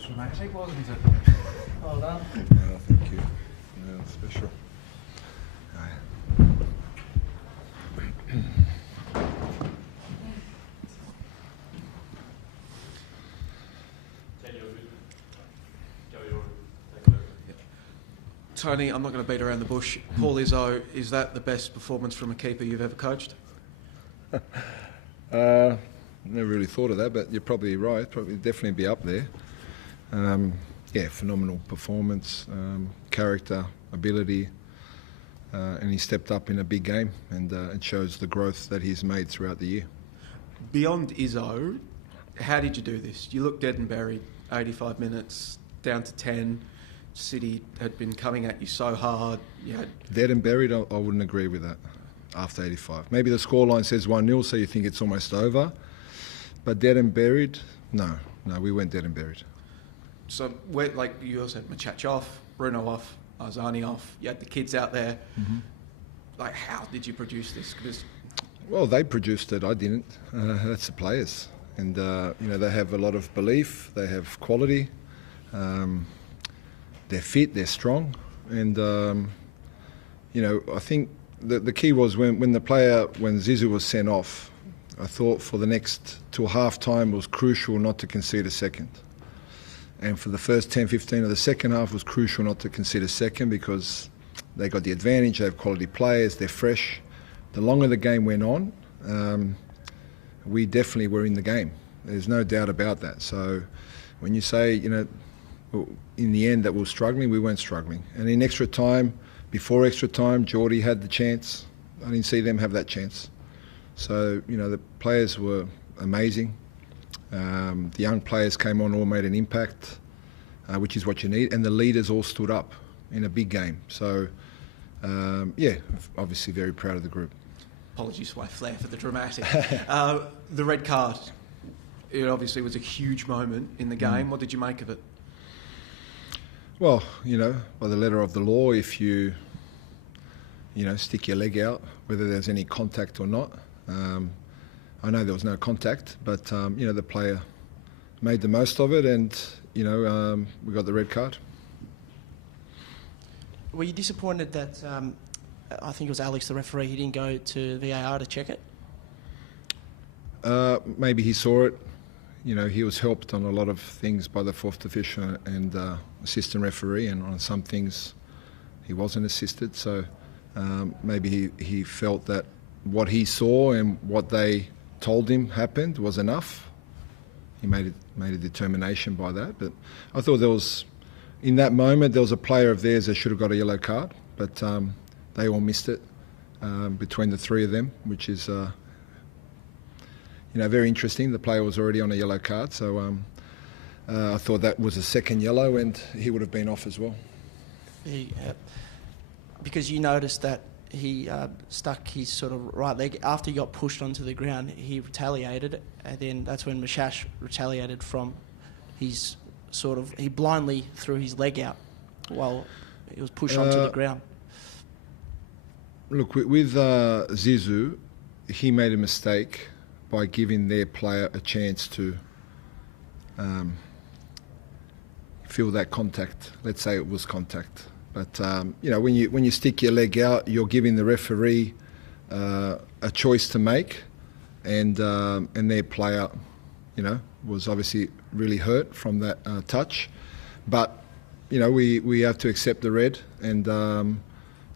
was dramatic, wasn't it? Well done. No, thank you. No, special. Tony, I'm not going to beat around the bush. Paul Izzo, is that the best performance from a keeper you've ever coached? Never really thought of that, but you're probably right. Probably definitely be up there. Yeah, phenomenal performance, character, ability, and he stepped up in a big game, and it shows the growth that he's made throughout the year. Beyond Izzo, how did you do this? You looked dead and buried, 85 minutes, down to 10. City had been coming at you so hard. You had... Dead and buried, I wouldn't agree with that after 85. Maybe the scoreline says 1-0, so you think it's almost over. But dead and buried, no, we went dead and buried. So, like you also had Machach off, Bruno off, Arzani off, you had the kids out there. Mm-hmm. Like, how did you produce this? Well, they produced it, I didn't. That's the players. And, they have a lot of belief, they have quality. They're fit, they're strong, and I think the key was when Zizou was sent off, I thought for the next till half time was crucial not to concede a second, and for the first 10-15 of the second half was crucial not to concede a second because they got the advantage, they have quality players, they're fresh. The longer the game went on, we definitely were in the game. There's no doubt about that. So when you say, in the end that we were struggling, we weren't struggling. And in extra time, before extra time, Geordie had the chance. I didn't see them have that chance. So, the players were amazing. The young players came on, all made an impact, which is what you need. And the leaders all stood up in a big game. So, obviously very proud of the group. Apologies for my flair for the dramatic. The red card, it obviously was a huge moment in the game. What did you make of it? Well, by the letter of the law, if you, stick your leg out, whether there's any contact or not. I know there was no contact, but, the player made the most of it and, we got the red card. Were you disappointed that, I think it was Alex, the referee, he didn't go to VAR to check it? Maybe he saw it. He was helped on a lot of things by the fourth official and assistant referee, and on some things he wasn't assisted. So maybe he felt that what he saw and what they told him happened was enough. He made a determination by that. But I thought in that moment, there was a player of theirs that should have got a yellow card, but they all missed it between the three of them, which is... very interesting. The player was already on a yellow card, so I thought that was a second yellow and he would have been off as well. Because you noticed that he stuck his sort of right leg. After he got pushed onto the ground, he retaliated, and then that's when Machach retaliated from his he blindly threw his leg out while he was pushed onto the ground. Look, with Zizou, he made a mistake by giving their player a chance to feel that contact. Let's say it was contact. But, when you stick your leg out, you're giving the referee a choice to make, and their player, was obviously really hurt from that touch. But, we have to accept the red, and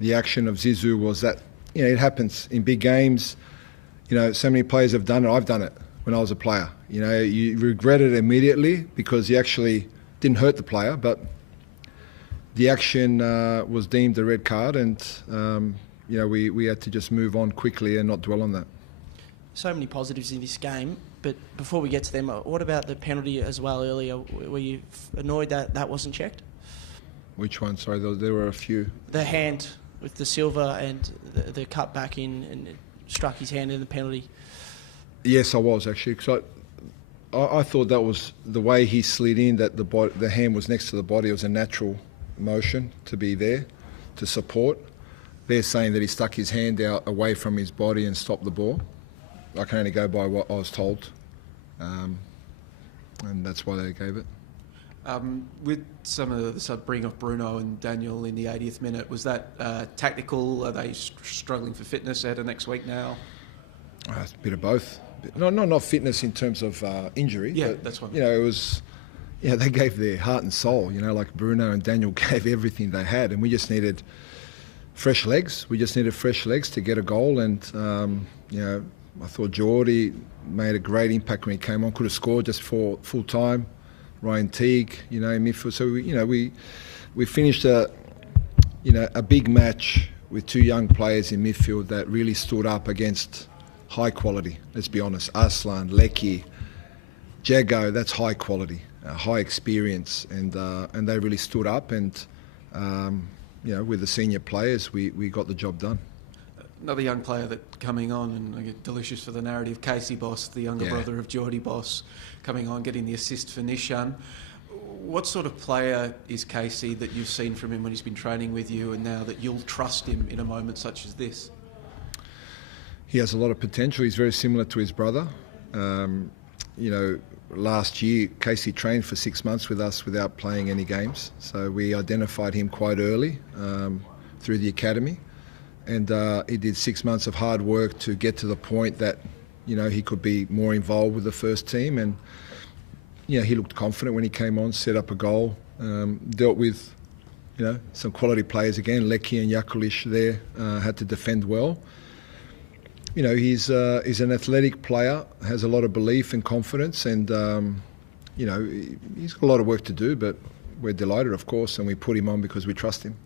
the action of Zizou was that, it happens in big games. So many players have done it. I've done it when I was a player. You regret it immediately because you actually didn't hurt the player, but the action was deemed a red card, and we had to just move on quickly and not dwell on that. So many positives in this game, but before we get to them, what about the penalty as well earlier? Were you annoyed that wasn't checked? Which one? Sorry, there were a few. The hand with the silver and the cut back in and struck his hand in the penalty. Yes, I was actually, because I thought that was the way he slid in, that the hand was next to the body. It was a natural motion to be there to support. They're saying that he stuck his hand out away from his body and stopped the ball. I can only go by what I was told, and that's why they gave it. With some of the bring of Bruno and Daniel in the 80th minute, was that tactical? Are they struggling for fitness ahead of next week now? It's a bit of both. Not fitness in terms of injury. Yeah, but, that's what. It was. Yeah, they gave their heart and soul. Like Bruno and Daniel gave everything they had, and we just needed fresh legs. We just needed fresh legs to get a goal, and I thought Geordie made a great impact when he came on. Could have scored just for full time. Ryan Teague, in midfield. So we finished a big match with two young players in midfield that really stood up against high quality. Let's be honest, Arslan, Lecky, Jago. That's high quality, high experience, and they really stood up. And with the senior players, we got the job done. Another young player that coming on, and I get delicious for the narrative, Casey Boss, the younger brother of Geordie Boss, coming on, getting the assist for Nishan. What sort of player is Casey that you've seen from him when he's been training with you, and now that you'll trust him in a moment such as this? He has a lot of potential. He's very similar to his brother. Last year, Casey trained for 6 months with us without playing any games. So we identified him quite early through the academy. And he did 6 months of hard work to get to the point that, he could be more involved with the first team. And, he looked confident when he came on, set up a goal, dealt with, some quality players again. Lecky and Yakulish there had to defend well. He's an athletic player, has a lot of belief and confidence, and, he's got a lot of work to do, but we're delighted, of course, and we put him on because we trust him.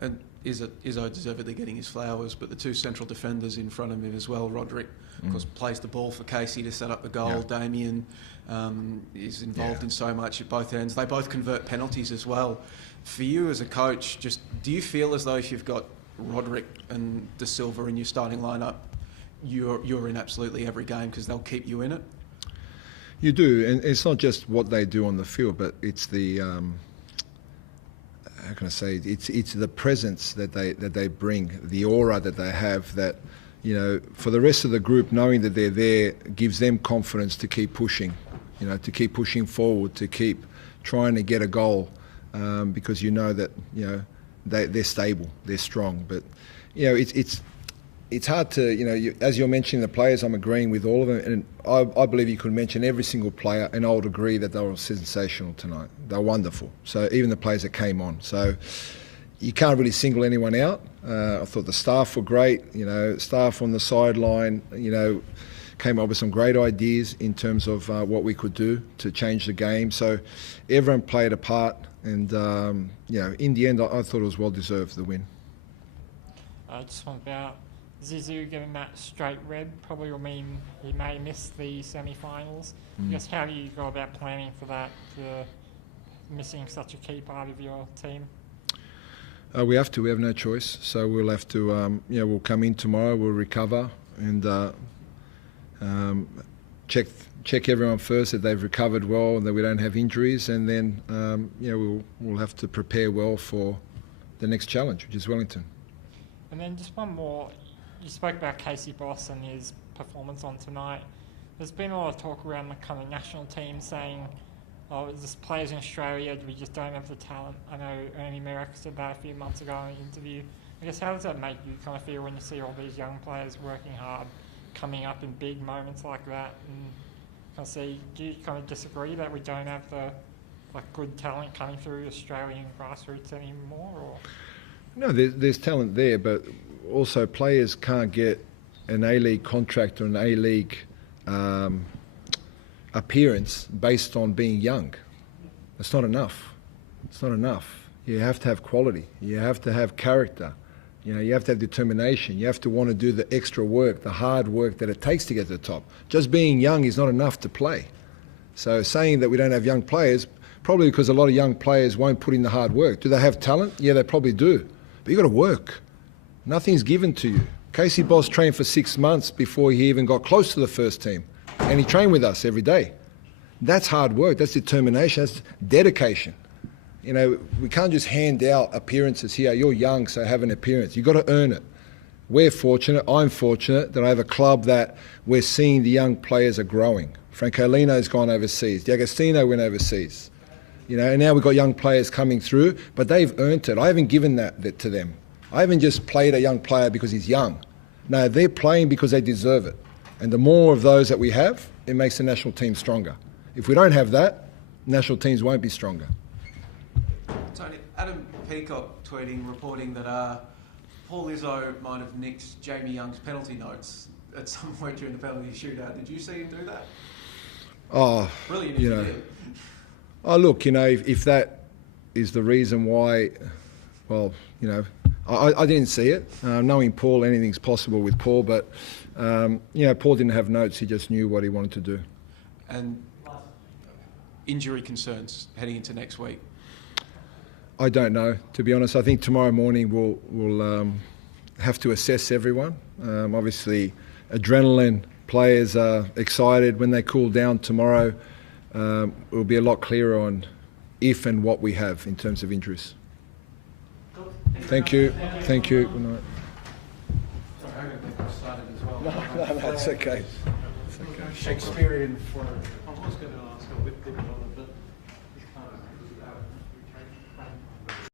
And Izzo deservedly getting his flowers, but the two central defenders in front of him as well, Roderick, of course, plays the ball for Casey to set up the goal. Yeah. Damien is involved in so much at both ends. They both convert penalties as well. For you as a coach, do you feel as though if you've got Roderick and De Silva in your starting lineup, you're in absolutely every game because they'll keep you in it? You do, and it's not just what they do on the field, but it's the how can I say? It's the presence that they bring, the aura that they have. That for the rest of the group, knowing that they're there gives them confidence to keep pushing, to keep pushing forward, to keep trying to get a goal, because that they're stable, they're strong. But it's hard to, as you're mentioning the players, I'm agreeing with all of them. And I believe you could mention every single player, and I would agree that they were sensational tonight. They were wonderful. So even the players that came on. So you can't really single anyone out. I thought the staff were great. Staff on the sideline, came up with some great ideas in terms of what we could do to change the game. So everyone played a part. And, in the end, I thought it was well-deserved, the win. Just one about Zizou giving that straight red probably will mean he may miss the semi-finals. I guess how do you go about planning for that, missing such a key part of your team? We have to. We have no choice. So we'll have to, we'll come in tomorrow, we'll recover and check everyone first that they've recovered well and that we don't have injuries, and then, we'll have to prepare well for the next challenge, which is Wellington. And then just one more. You spoke about Casey Boss and his performance on tonight. There's been a lot of talk around the kind of national team saying, there's players in Australia, we just don't have the talent. I know Ernie Merrick said that a few months ago in an interview. I guess how does that make you kind of feel when you see all these young players working hard, coming up in big moments like that? And do you kind of disagree that we don't have the good talent coming through Australian grassroots anymore? Or? No, there's talent there, but also players can't get an A-League contract or an A-League appearance based on being young. It's not enough. It's not enough. You have to have quality. You have to have character. You have to have determination. You have to want to do the extra work, the hard work that it takes to get to the top. Just being young is not enough to play. So saying that we don't have young players, probably because a lot of young players won't put in the hard work. Do they have talent? Yeah, they probably do. But you've got to work. Nothing's given to you. Casey Boss trained for 6 months before he even got close to the first team. And he trained with us every day. That's hard work. That's determination. That's dedication. We can't just hand out appearances here. You're young, so have an appearance. You've got to earn it. We're fortunate, I'm fortunate, that I have a club that we're seeing the young players are growing. Franco Lino's gone overseas. D'Agostino went overseas. You know, and now we've got young players coming through, but they've earned it. I haven't given that to them. I haven't just played a young player because he's young. No, they're playing because they deserve it. And the more of those that we have, it makes the national team stronger. If we don't have that, national teams won't be stronger. Tony, Adam Peacock tweeting, reporting that Paul Izzo might have nicked Jamie Young's penalty notes at some point during the penalty shootout. Did you see him do that? Oh, Brilliant if you you know. did. Oh, look, you know, if that is the reason why, well, you know, I didn't see it. Knowing Paul, anything's possible with Paul, but, you know, Paul didn't have notes. He just knew what he wanted to do. And injury concerns heading into next week? I don't know, to be honest. I think tomorrow morning we'll have to assess everyone. Obviously, adrenaline, players are excited. When they cool down tomorrow, it will be a lot clearer on if and what we have in terms of injuries. Thank you. Thank you. Good night. Sorry, I don't think I started as well. No, that's okay. Shakespearean for. I was going to ask a bit different, but